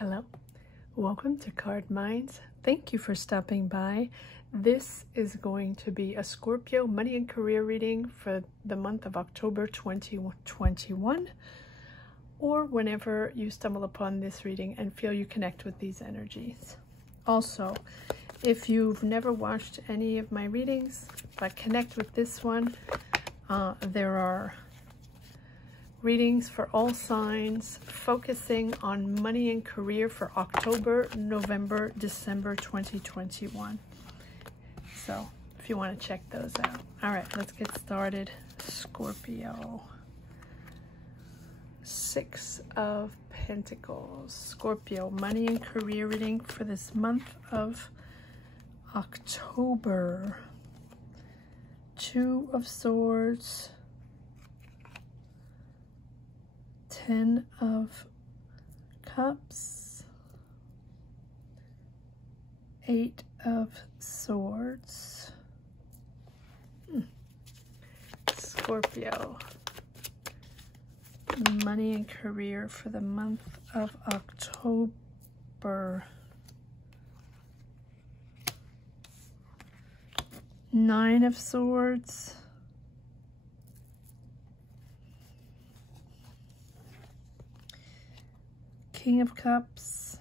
Hello, welcome to Card Minds. Thank you for stopping by. This is going to be a Scorpio money and career reading for the month of October 2021, or whenever you stumble upon this reading and feel you connect with these energies. Also, if you've never watched any of my readings but connect with this one, there are readings for all signs focusing on money and career for October, November, December 2021. So if you want to check those out. All right, let's get started. Scorpio. Six of Pentacles. Scorpio money and career reading for this month of October. Two of Swords. 10 of Cups, 8 of Swords. Scorpio, money and career for the month of October. 9 of Swords, King of Cups,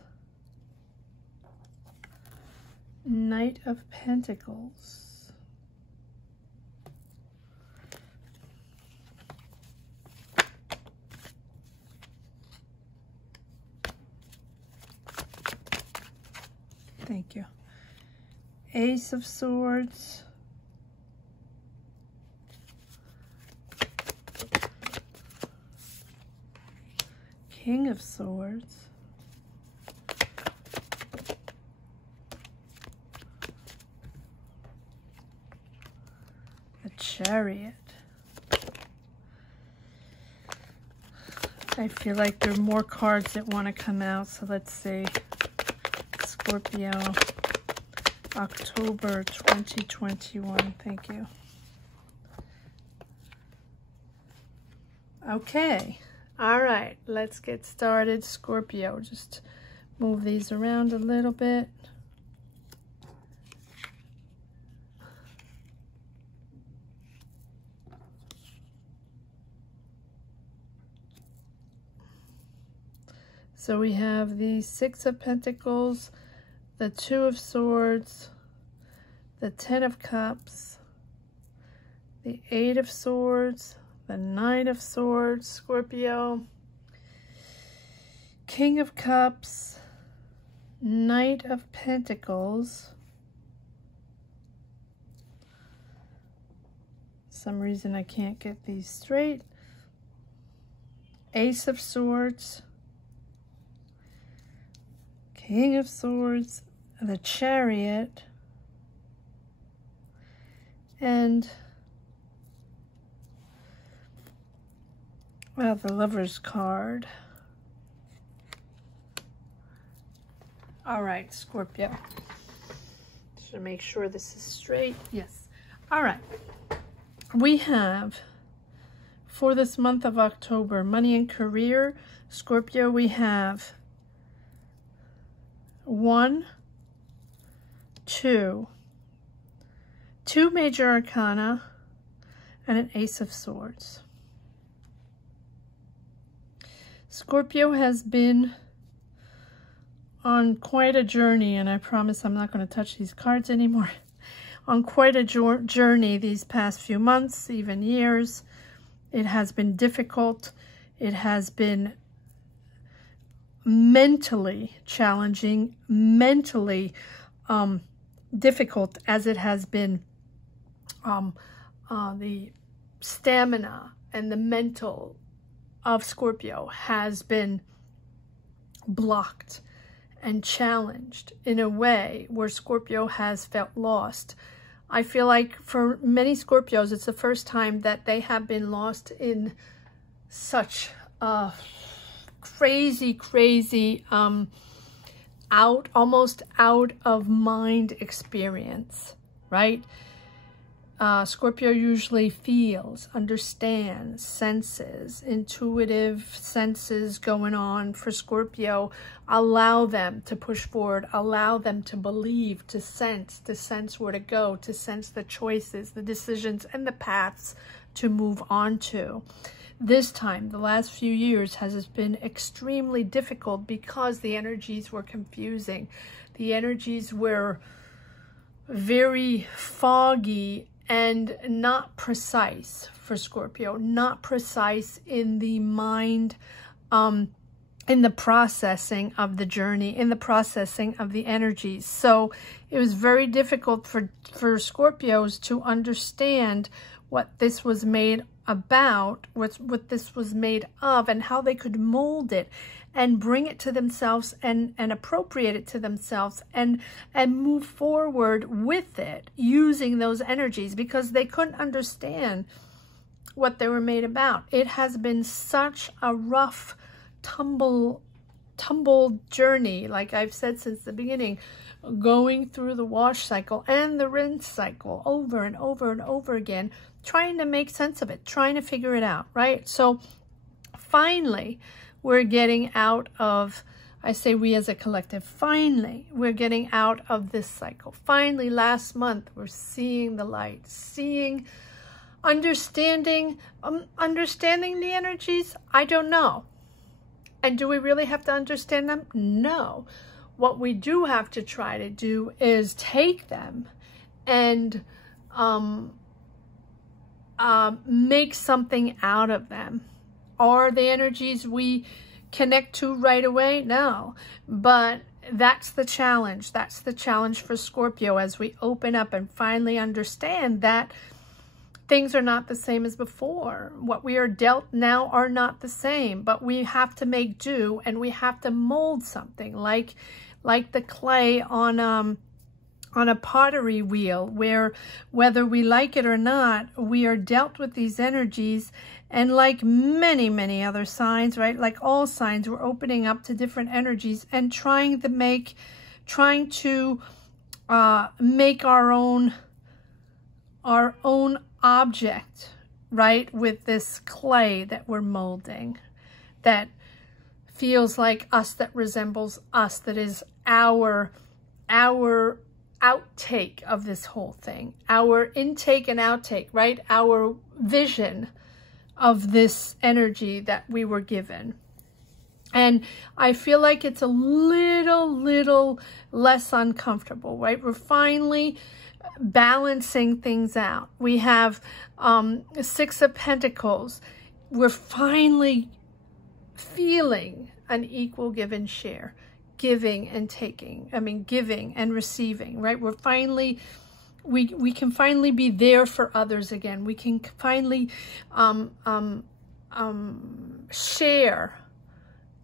Knight of Pentacles, thank you, Ace of Swords, King of Swords, the Chariot. I feel like there are more cards that want to come out, so let's see. Scorpio, October 2021. Thank you. Okay. All right, let's get started. Scorpio, just move these around a little bit. So we have the Six of Pentacles, the Two of Swords, the 10 of Cups, the 8 of Swords, the Nine of Swords, Scorpio, King of Cups, Knight of Pentacles. Some reason I can't get these straight. Ace of Swords, King of Swords, the Chariot, and well, the Lover's card. All right, Scorpio. Should make sure this is straight. Yes. All right. We have, for this month of October, money and career, Scorpio, we have 1, 2 major arcana, and an Ace of Swords. Scorpio has been on quite a journey, and I promise I'm not going to touch these cards anymore. On quite a journey these past few months, even years. It has been difficult. It has been mentally challenging, mentally difficult, as it has been the stamina and the mental of Scorpio has been blocked and challenged in a way where Scorpio has felt lost. I feel like for many Scorpios, it's the first time that they have been lost in such a crazy, almost out of mind experience, right? Scorpio usually feels, understands, senses, intuitive senses going on for Scorpio. Allow them to push forward, allow them to believe, to sense where to go, to sense the choices, the decisions, and the paths to move on to. This time, the last few years, has been extremely difficult because the energies were confusing. The energies were very foggy and not precise for Scorpio, not precise in the mind, in the processing of the journey, in the processing of the energies. So it was very difficult for Scorpios to understand what this was made about, what this was made of, and how they could mold it and bring it to themselves and appropriate it to themselves and move forward with it using those energies, because they couldn't understand what they were made about. It has been such a rough, tumbled journey, like I've said since the beginning, going through the wash cycle and the rinse cycle over and over and over again, trying to make sense of it, trying to figure it out, right? So finally, we're getting out of, I say we as a collective, finally, we're getting out of this cycle. Finally, last month, we're seeing the light, understanding the energies. I don't know. And do we really have to understand them? No. What we do have to try to do is take them and make something out of them. Are the energies we connect to right away? No. But that's the challenge. That's the challenge for Scorpio as we open up and finally understand that things are not the same as before. What we are dealt now are not the same, but we have to make do, and we have to mold something like the clay on a pottery wheel, where whether we like it or not, we are dealt with these energies. And like many, many other signs, right? Like all signs, we're opening up to different energies and trying to make our own object, right? With this clay that we're molding, that feels like us, that resembles us, that is our outtake of this whole thing, our intake and outtake, right? Our vision of this energy that we were given. And I feel like it's a little less uncomfortable, right? We're finally balancing things out. We have Six of Pentacles. We're finally feeling an equal give and share, giving and taking. I mean, giving and receiving, right? We're finally, we can finally be there for others again. We can finally share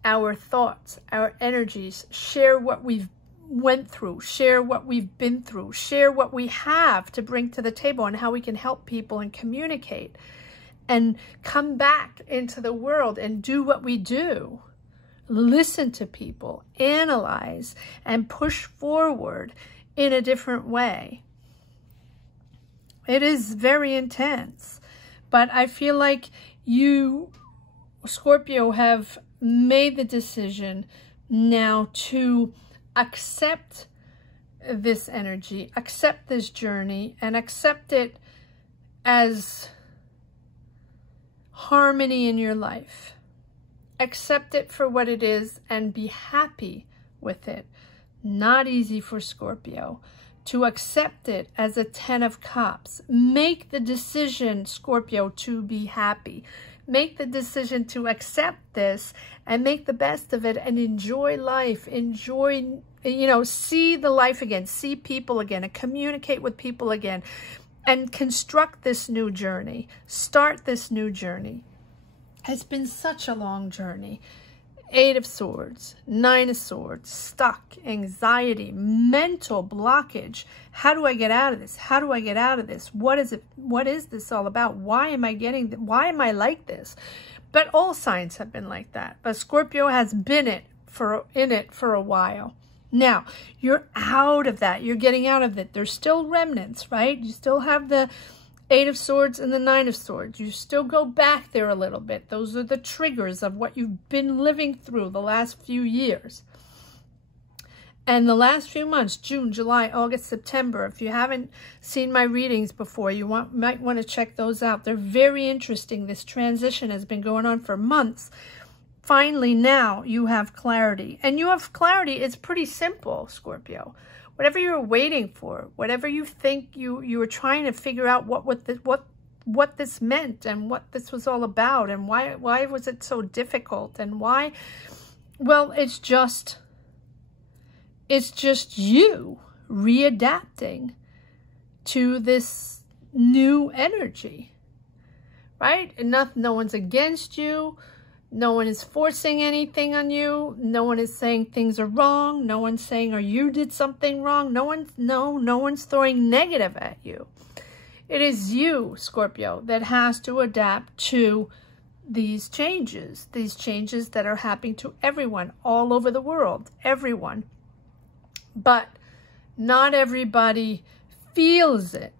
our thoughts, our energies, share what we've went through, share what we've been through, share what we have to bring to the table and how we can help people and communicate and come back into the world and do what we do. Listen to people, analyze, and push forward in a different way. It is very intense, but I feel like you, Scorpio, have made the decision now to accept this energy, accept this journey, and accept it as harmony in your life. Accept it for what it is and be happy with it. Not easy for Scorpio to accept it as a 10 of Cups. Make the decision, Scorpio, to be happy. Make the decision to accept this and make the best of it and enjoy life. Enjoy, see the life again, see people again, and communicate with people again, and construct this new journey. Start this new journey. It's been such a long journey. 8 of Swords, 9 of Swords, stuck, anxiety, mental blockage. How do I get out of this? How do I get out of this? What is it? What is this all about? Why am I like this? But all signs have been like that. But Scorpio has been in it for a while. Now, you're out of that. You're getting out of it. There's still remnants, right? You still have the Eight of Swords and the Nine of Swords. You still go back there a little bit. Those are the triggers of what you've been living through the last few years. And the last few months, June, July, August, September. If you haven't seen my readings before, you might want to check those out. They're very interesting. This transition has been going on for months. Finally, now you have clarity. And you have clarity. It's pretty simple, Scorpio. Whatever you were waiting for, whatever you think you were trying to figure out what this meant and what this was all about and why was it so difficult and why, well, it's just you readapting to this new energy, right? No one's against you. No one is forcing anything on you. No one is saying things are wrong. No one's saying, or you did something wrong. No one's throwing negative at you. It is you, Scorpio, that has to adapt to these changes that are happening to everyone all over the world, everyone. But not everybody feels it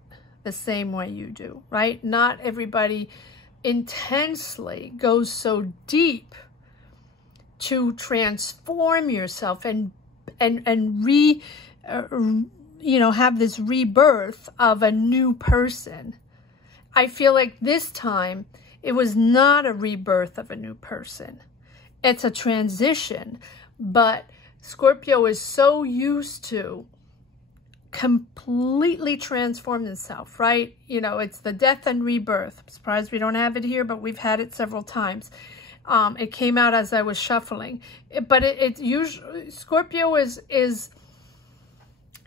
the same way you do, right? Not everybody intensely goes so deep to transform yourself and have this rebirth of a new person. I feel like this time it was not a rebirth of a new person. It's a transition, but Scorpio is so used to completely transform himself, right? You know, it's the death and rebirth. I'm surprised we don't have it here, but we've had it several times. It came out as I was shuffling. But it's usually, Scorpio is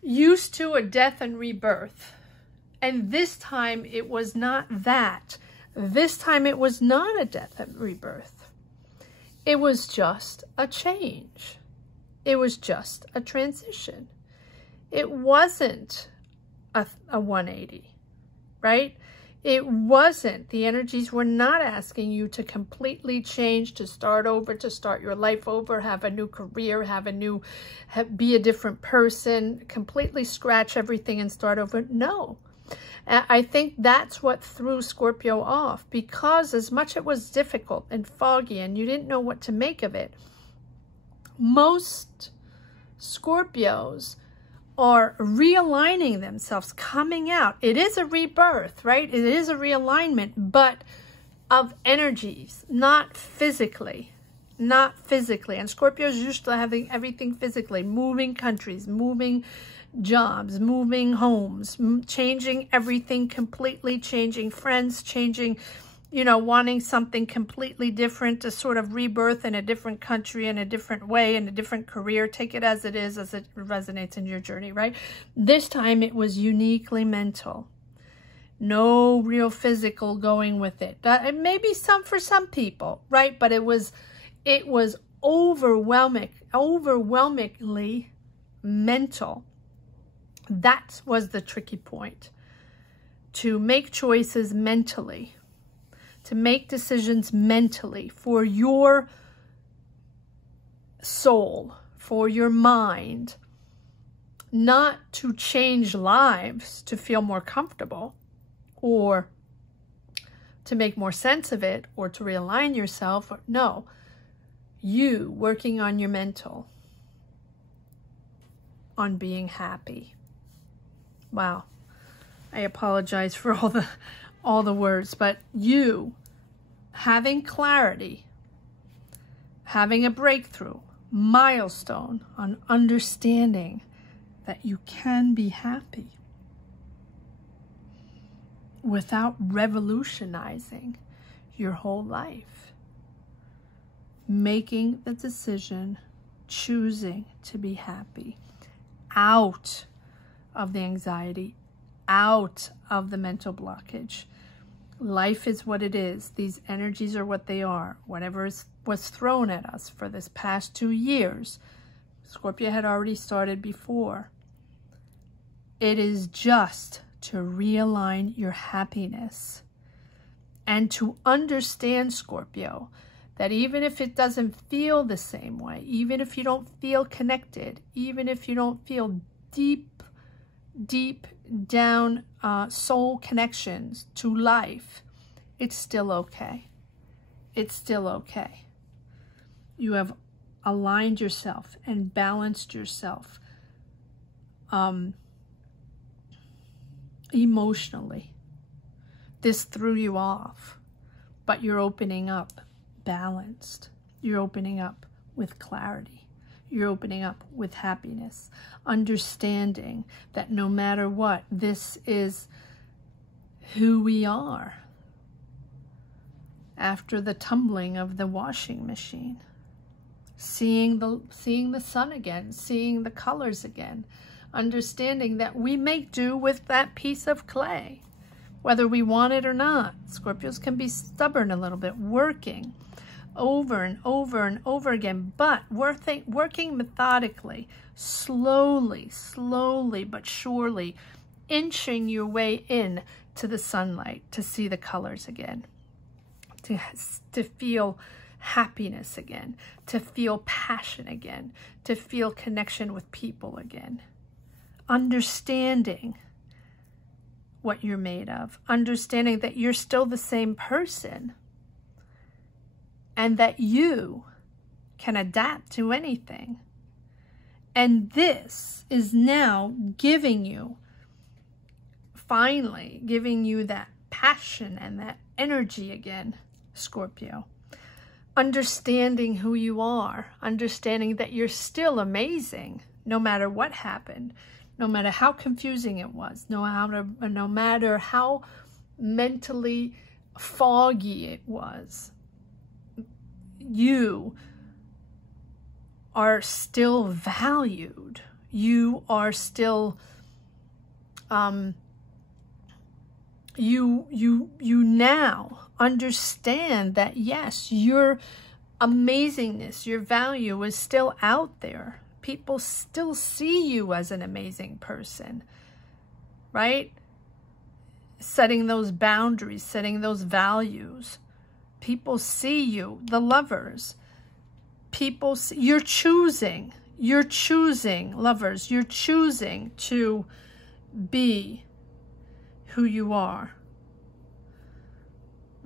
used to a death and rebirth. And this time it was not that. This time it was not a death and rebirth. It was just a change. It was just a transition. It wasn't a 180, right? It wasn't. The energies were not asking you to completely change, to start over, to start your life over, have a new career, be a different person, completely scratch everything and start over. No. I think that's what threw Scorpio off, because as much it was difficult and foggy and you didn't know what to make of it, most Scorpios are realigning themselves, coming out. It is a rebirth, right? It is a realignment, but of energies, not physically. Not physically. And Scorpios used to having everything physically, moving countries, moving jobs, moving homes, changing everything completely, changing friends, changing, you know, wanting something completely different, to sort of rebirth in a different country, in a different way, in a different career. Take it as it is, as it resonates in your journey, right? This time it was uniquely mental. No real physical going with it. Maybe some for some people, right? But it was overwhelmingly mental. That was the tricky point. To make choices mentally. To make decisions mentally for your soul, for your mind, not to change lives to feel more comfortable or to make more sense of it or to realign yourself. No, you working on your mental, on being happy. Wow. I apologize for all the words, but you having clarity, having a breakthrough, milestone on understanding that you can be happy without revolutionizing your whole life. Making the decision, choosing to be happy, out of the anxiety, out of the mental blockage. Life is what it is. These energies are what they are. Whatever was thrown at us for this past 2 years, Scorpio had already started before. It is just to realign your happiness and to understand, Scorpio, that even if it doesn't feel the same way, even if you don't feel connected, even if you don't feel deep deep down soul connections to life, it's still okay. It's still okay. You have aligned yourself and balanced yourself emotionally. This threw you off, but you're opening up balanced. You're opening up with clarity. You're opening up with happiness, understanding that no matter what, this is who we are after the tumbling of the washing machine. Seeing the sun again, seeing the colors again, understanding that we make do with that piece of clay, whether we want it or not. Scorpios can be stubborn a little bit, working over and over and over again, but working methodically, slowly but surely, inching your way in to the sunlight, to see the colors again, to feel happiness again, to feel passion again, to feel connection with people again. Understanding what you're made of, understanding that you're still the same person and that you can adapt to anything. And this is now giving you, finally giving you that passion and that energy again, Scorpio. Understanding who you are, understanding that you're still amazing no matter what happened, no matter how confusing it was, no matter how mentally foggy it was. You are still valued. You are still you now understand that yes, your amazingness, your value is still out there. People still see you as an amazing person, right? Setting those boundaries, setting those values. People see you, the lovers. People see, you're choosing, lovers, you're choosing to be who you are.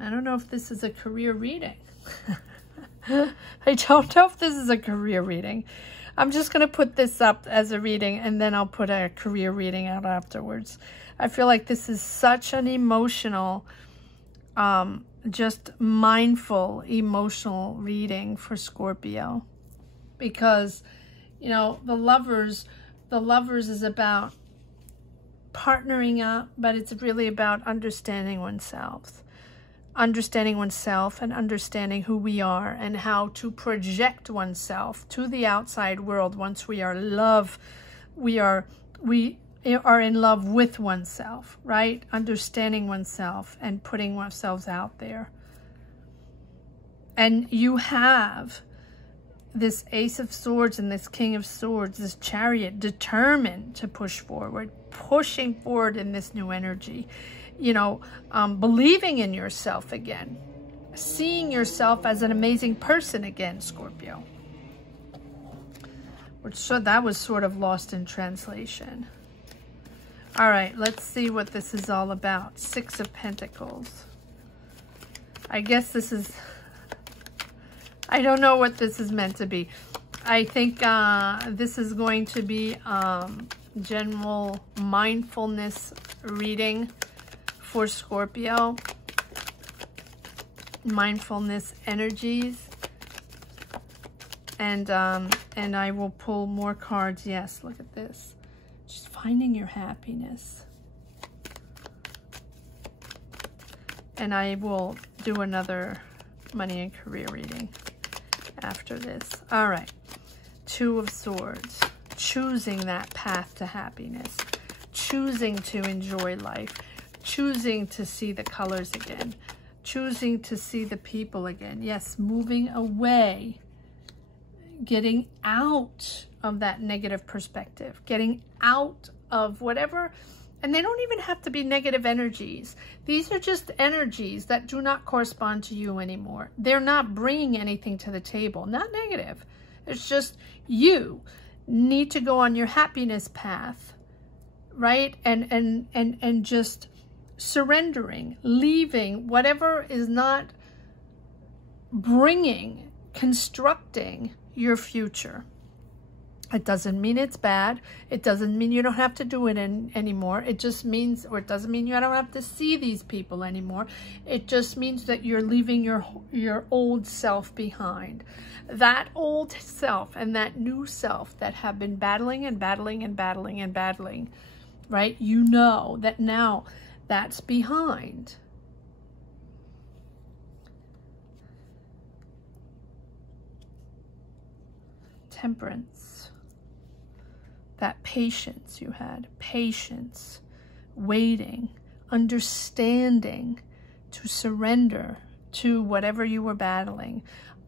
I don't know if this is a career reading. I don't know if this is a career reading. I'm just going to put this up as a reading, and then I'll put a career reading out afterwards. I feel like this is such an emotional, just mindful, emotional reading for Scorpio. Because, you know, the lovers is about partnering up, but it's really about understanding oneself. Understanding oneself and understanding who we are and how to project oneself to the outside world once we are we are in love with oneself, right? Understanding oneself and putting ourselves out there. And you have this Ace of Swords and this King of Swords, this Chariot, determined to push forward, pushing forward in this new energy. You know, believing in yourself again, seeing yourself as an amazing person again, Scorpio. So that was sort of lost in translation. All right, let's see what this is all about. Six of Pentacles. I guess this is, I don't know what this is meant to be. I think this is going to be general mindfulness reading for Scorpio. Mindfulness energies. And I will pull more cards. Yes, look at this. Just finding your happiness. And I will do another money and career reading after this. All right. Two of Swords. Choosing that path to happiness. Choosing to enjoy life. Choosing to see the colors again. Choosing to see the people again. Yes, moving away. Getting out of that negative perspective. Getting out of whatever. And they don't even have to be negative energies. These are just energies that do not correspond to you anymore. They're not bringing anything to the table. Not negative. It's just you need to go on your happiness path. right? And just surrendering, leaving whatever is not bringing, constructing your future. It doesn't mean it's bad. It doesn't mean you don't have to do it anymore. It just means, or it doesn't mean you don't have to see these people anymore. It just means that you're leaving your old self behind. That old self and that new self that have been battling and battling and battling and battling, right? You know that now that's behind. Temperance. That patience you had, patience, waiting, understanding, to surrender to whatever you were battling.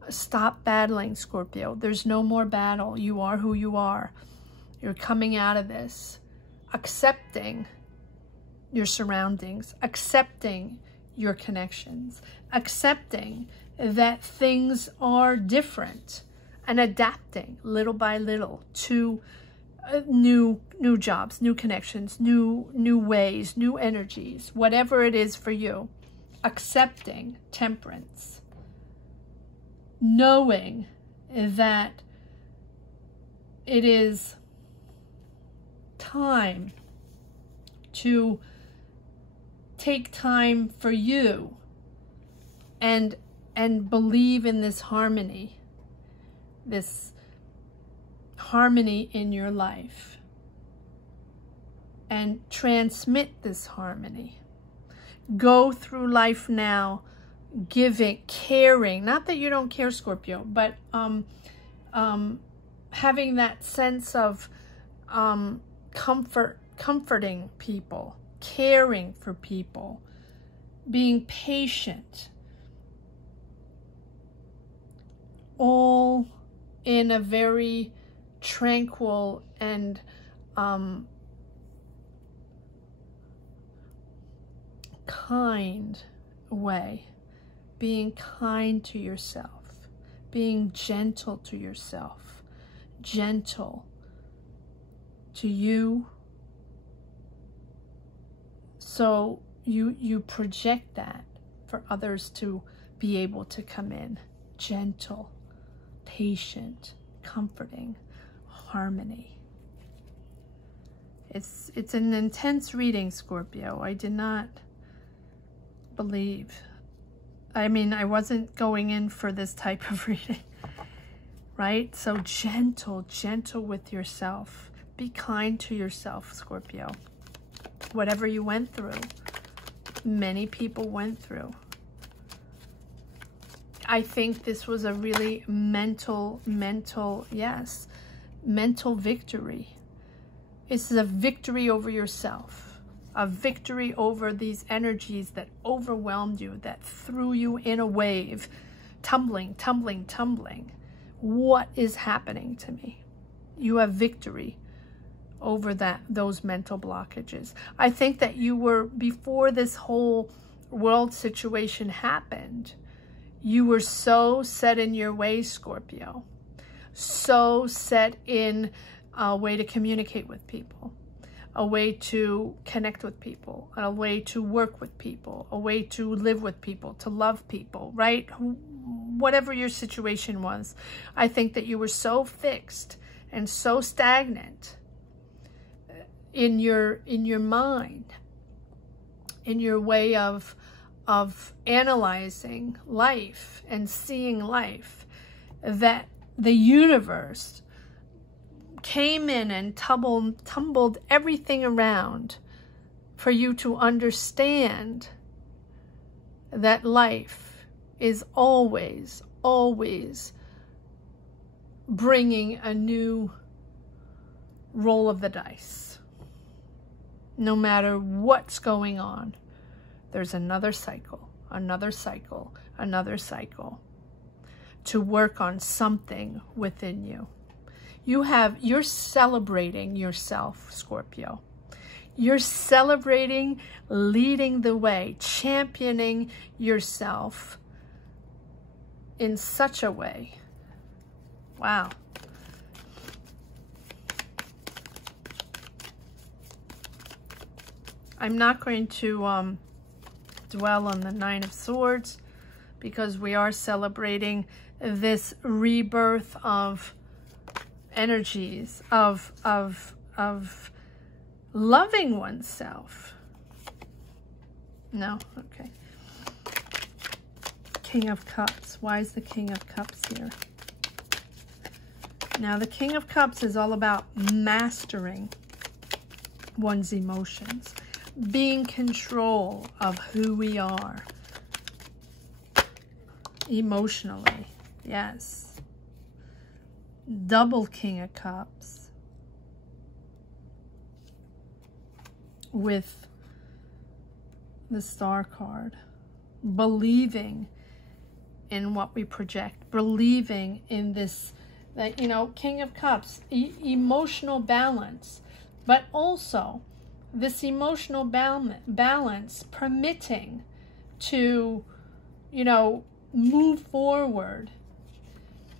Stop battling, Scorpio. There's no more battle. You are who you are. You're coming out of this, accepting your surroundings, accepting your connections, accepting that things are different, and adapting little by little to new jobs, new connections, new ways, new energies, whatever it is for you. Accepting temperance, knowing that it is time to take time for you and believe in this harmony in your life, and transmit this harmony. Go through life now giving, caring, not that you don't care, Scorpio, but having that sense of comforting people, caring for people, being patient, all in a very tranquil and kind way. Being kind to yourself, being gentle to yourself, gentle to you. So you project that for others to be able to come in. Gentle, patient, comforting, harmony. It's an intense reading, Scorpio. I did not believe. I mean, I wasn't going in for this type of reading, right? So gentle with yourself. Be kind to yourself, Scorpio. Whatever you went through, many people went through. I think this was a really mental victory. This is a victory over yourself. A victory over these energies that overwhelmed you, that threw you in a wave, tumbling. What is happening to me? You have victory over those mental blockages. I think that you were, before this whole world situation happened, you were so set in your ways, Scorpio. So set in a way to communicate with people, a way to connect with people, a way to work with people, a way to live with people, to love people, right? Whatever your situation was, I think that you were so fixed and so stagnant in your mind, in your way of analyzing life and seeing life, that the universe came in and tumbled everything around for you to understand that life is always bringing a new roll of the dice. No matter what's going on, there's another cycle, another cycle, another cycle to work on something within you. You're celebrating yourself, Scorpio. You're celebrating, leading the way, championing yourself in such a way. Wow. I'm not going to dwell on the Nine of Swords because we are celebrating this rebirth of energies, of loving oneself. No? Okay. King of Cups. Why is the King of Cups here? Now, the King of Cups is all about mastering one's emotions, being in control of who we are emotionally. Yes. Double King of Cups with the Star card. Believing in what we project, believing in this, that, you know, King of Cups, emotional balance, but also this emotional balance permitting to, you know, move forward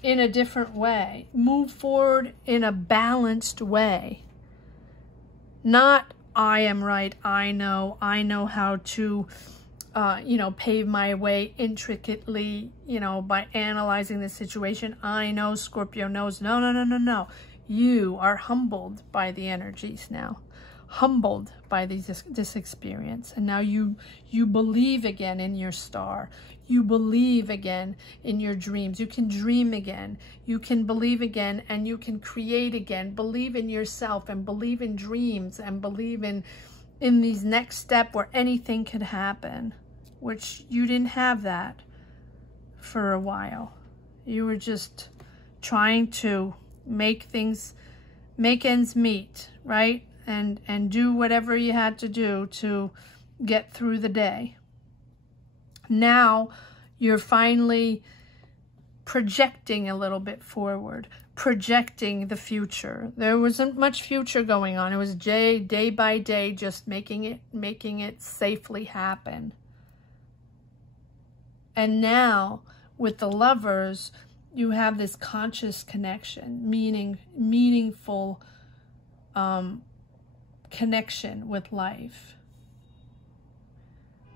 in a different way, move forward in a balanced way. Not, I am right, I know how to, you know, pave my way intricately, you know, by analyzing the situation. I know, Scorpio knows. No, no, no, no, no. You are humbled by the energies now. Humbled by this experience. And now you believe again in your star. You believe again in your dreams. You can dream again. You can believe again, and you can create again. Believe in yourself and believe in dreams and believe in these next step where anything could happen, which you didn't have that for a while. You were just trying to make ends meet, right? And do whatever you had to do to get through the day. Now you're finally projecting a little bit forward, projecting the future. There wasn't much future going on. It was day by day, just making it safely happen. And now with the Lovers, you have this conscious connection, meaningful connection with life.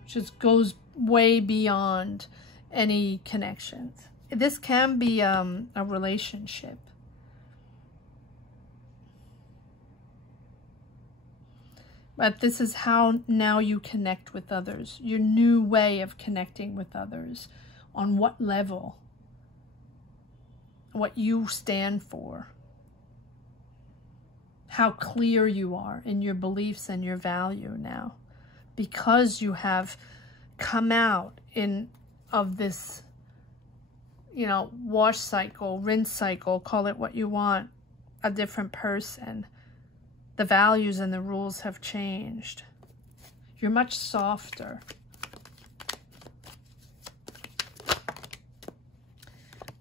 Just goes way beyond any connections. This can be a relationship. But this is how now you connect with others. Your new way of connecting with others. On what level? What you stand for. How clear you are in your beliefs and your value now. Because you have come out of this, you know, wash cycle, rinse cycle, call it what you want, a different person. The values and the rules have changed. You're much softer.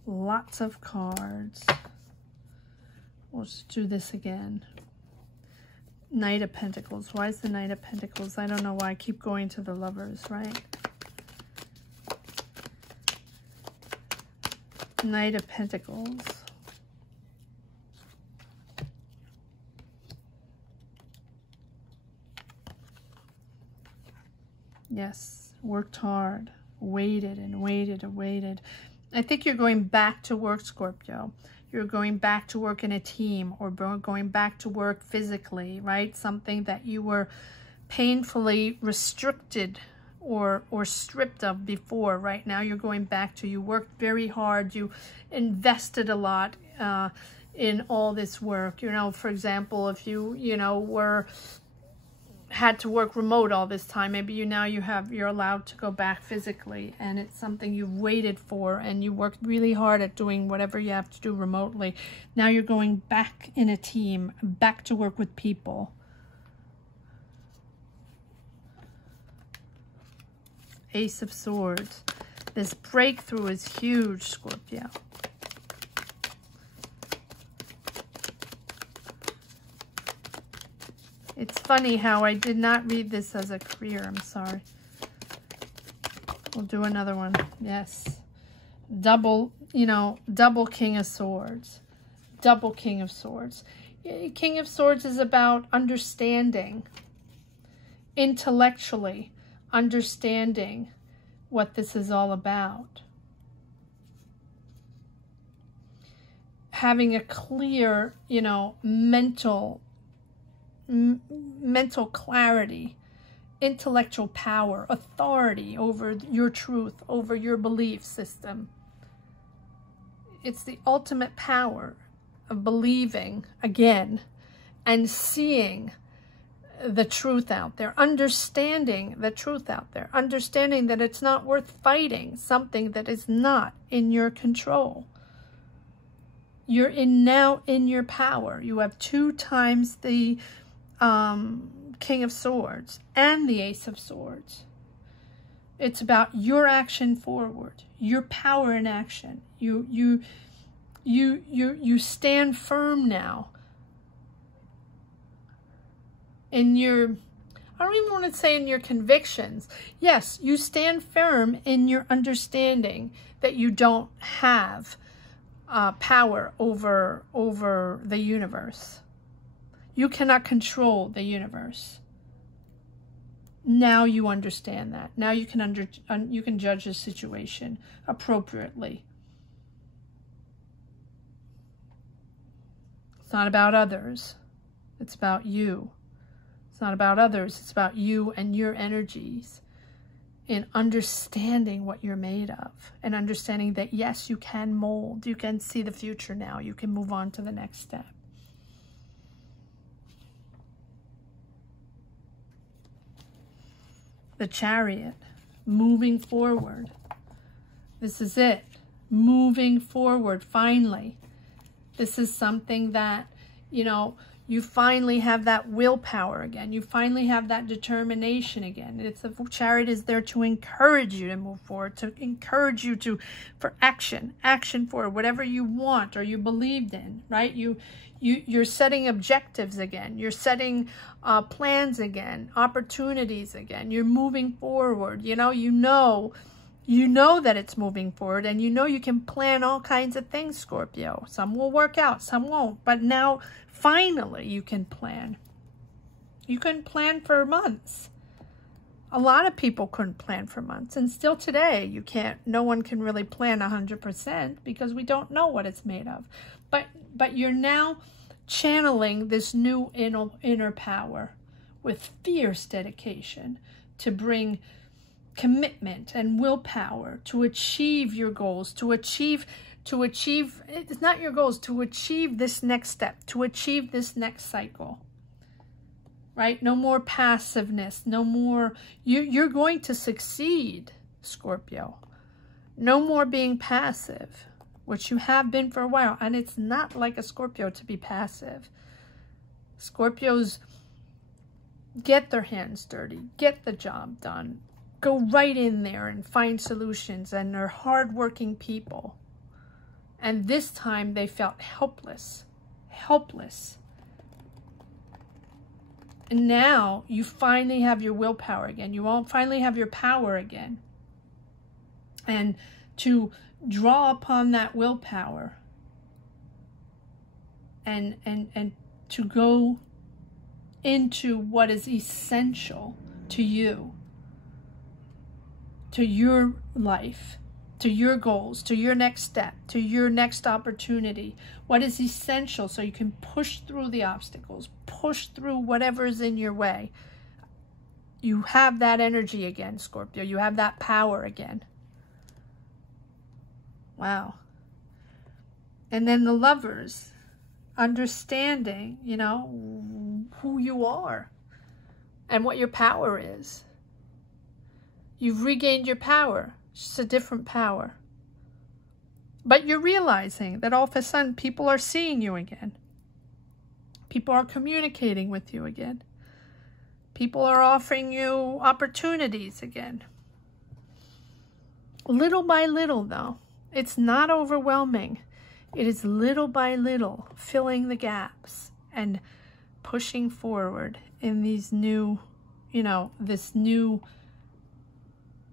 Lots of cards. We'll just do this again. Knight of Pentacles. Why is the Knight of Pentacles? I don't know why I keep going to the Lovers, right? Knight of Pentacles. Yes, worked hard, waited and waited and waited. I think you're going back to work, Scorpio. You're going back to work in a team, or going back to work physically, right? Something that you were painfully restricted or stripped of before. Right now you're going back to, you worked very hard, you invested a lot in all this work. You know, for example, if you know, had to work remote all this time, maybe you're allowed to go back physically, and it's something you've waited for, and you worked really hard at doing whatever you have to do remotely. Now you're going back in a team, back to work with people. Ace of Swords. This breakthrough is huge, Scorpio. It's funny how I did not read this as a career. I'm sorry. We'll do another one. Yes. Double, you know, double King of Swords. Double King of Swords. King of Swords is about understanding. intellectually understanding what this is all about. Having a clear, you know, mental clarity, intellectual power, authority over your truth, over your belief system. It's the ultimate power of believing again and seeing the truth out there, understanding the truth out there, understanding that it's not worth fighting something that is not in your control. You're now in your power. You have 2 times the King of Swords and the Ace of Swords. It's about your action forward, your power in action. You stand firm now in your, I don't even want to say in your convictions. Yes, you stand firm in your understanding that you don't have power over the universe. You cannot control the universe. Now you understand that. Now you can judge the situation appropriately. It's not about others. It's about you. It's not about others. It's about you and your energies, in understanding what you're made of, and understanding that, yes, you can mold. You can see the future now. You can move on to the next step. The Chariot, moving forward. This is it. Moving forward, finally. This is something that, you know, you finally have that willpower again. You finally have that determination again. It's the Chariot is there to encourage you to move forward, to encourage you for action forward, whatever you want or you believed in, right? You're setting objectives again. You're setting plans again, opportunities again. You're moving forward. You know that it's moving forward, and you can plan all kinds of things, Scorpio. Some will work out, some won't. But now, finally, you can plan. You couldn't plan for months. A lot of people couldn't plan for months, and still today, you can't. No one can really plan 100% because we don't know what it's made of. But you're now channeling this new inner power with fierce dedication to bring commitment and willpower to achieve your goals, to achieve, it's not your goals, to achieve this next step, to achieve this next cycle, right? No more passiveness, no more, you're going to succeed, Scorpio. No more being passive, which you have been for a while. And it's not like a Scorpio to be passive. Scorpios get their hands dirty, get the job done, go right in there and find solutions, and they're hardworking people. And this time they felt helpless. And now you finally have your willpower again. You all finally have your power again. And to draw upon that willpower and to go into what is essential to you, to your life, to your goals, to your next step, to your next opportunity. What is essential so you can push through the obstacles, push through whatever is in your way. You have that energy again, Scorpio. You have that power again. Wow. And then the Lovers, understanding, who you are and what your power is. You've regained your power. It's just a different power. But you're realizing that all of a sudden people are seeing you again. People are communicating with you again. People are offering you opportunities again. Little by little, though. It's not overwhelming. It is little by little filling the gaps and pushing forward in these new, this new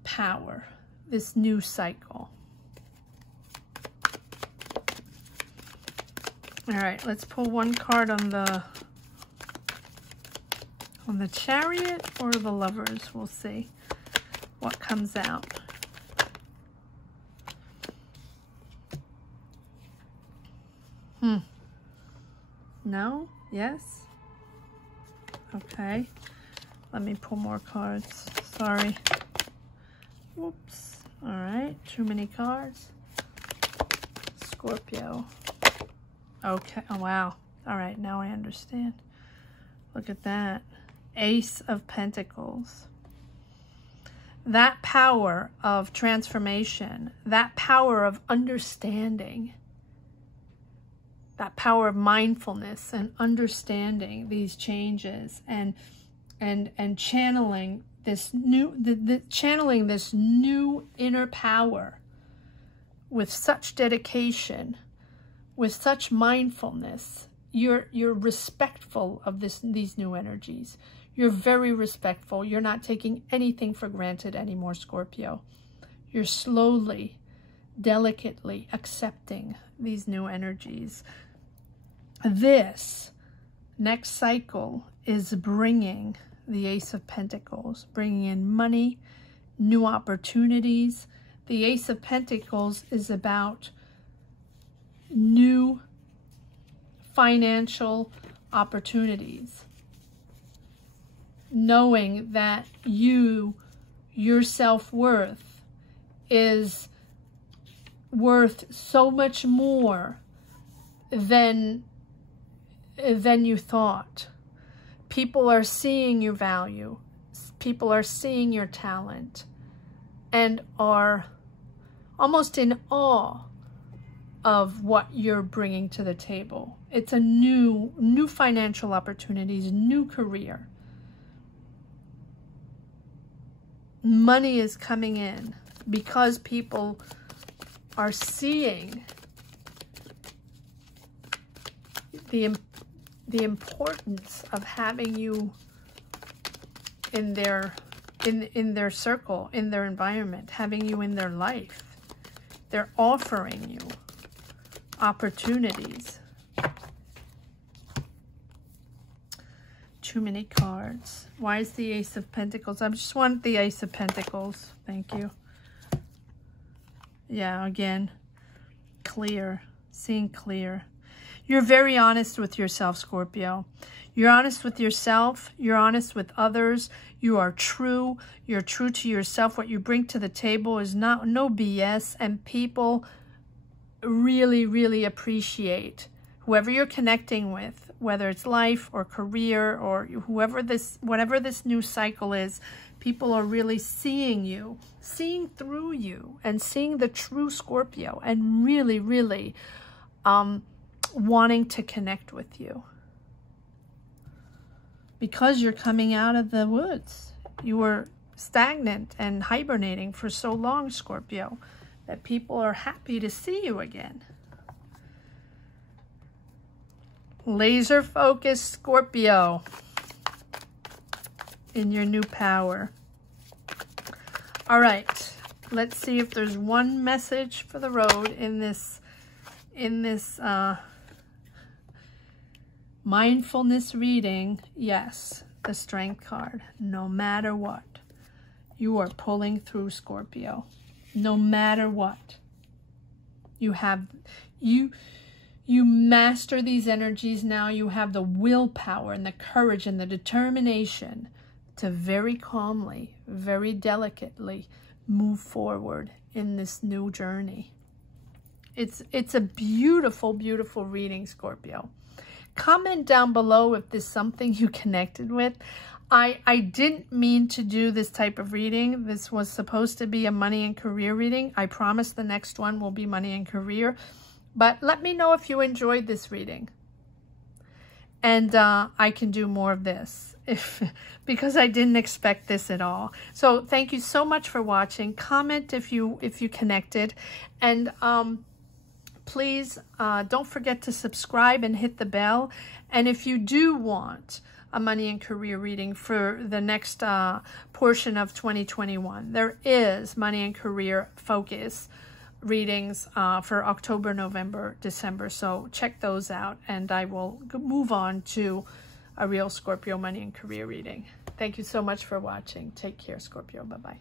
power, this new cycle. All right, let's pull one card on the On the Chariot or the Lovers, we'll see what comes out. No? Yes? Okay. Let me pull more cards. Sorry. Whoops. All right. Too many cards. Scorpio. Okay. Oh, wow. All right. Now I understand. Look at that. Ace of Pentacles. That power of transformation, that power of understanding, that power of mindfulness and understanding these changes and channeling this new channeling this new inner power with such dedication, with such mindfulness. You're respectful of these new energies. You're very respectful. You're not taking anything for granted anymore, Scorpio. You're slowly, delicately accepting these new energies. This next cycle is bringing the Ace of Pentacles, bringing in money, new opportunities. The Ace of Pentacles is about new financial opportunities. Knowing that your self-worth is worth so much more than you thought. People are seeing your value. People are seeing your talent and are almost in awe of what you're bringing to the table. It's a new financial opportunities, new career. Money is coming in because people are seeing the importance of having you in their circle, in their environment, having you in their life. They're offering you opportunities. Too many cards. Why is the Ace of Pentacles? I just want the Ace of Pentacles. Thank you. Yeah, again, clear, seeing clear. You're very honest with yourself, Scorpio. You're honest with yourself. You're honest with others. You are true. You're true to yourself. What you bring to the table is no BS. And people really, really appreciate whoever you're connecting with, whether it's life or career or whatever this new cycle is. People are really seeing you, seeing through you, and seeing the true Scorpio, and really, really wanting to connect with you. Because you're coming out of the woods. You were stagnant and hibernating for so long, Scorpio, that people are happy to see you again. Laser focused, Scorpio, in your new power. All right, let's see if there's one message for the road in this mindfulness reading. Yes, the Strength card. No matter what, you are pulling through, Scorpio. No matter what, you master these energies now. You have the willpower and the courage and the determination to very calmly, very delicately move forward in this new journey. It's a beautiful, beautiful reading, Scorpio. Comment down below if there's something you connected with. I didn't mean to do this type of reading. This was supposed to be a money and career reading. I promise the next one will be money and career. But let me know if you enjoyed this reading. And I can do more of this because I didn't expect this at all. So thank you so much for watching. Comment if you connected. And please don't forget to subscribe and hit the bell. And if you do want a money and career reading for the next portion of 2021, there is money and career focus readings for October, November, December. So check those out, and I will move on to a real Scorpio money and career reading. Thank you so much for watching. Take care, Scorpio. Bye-bye.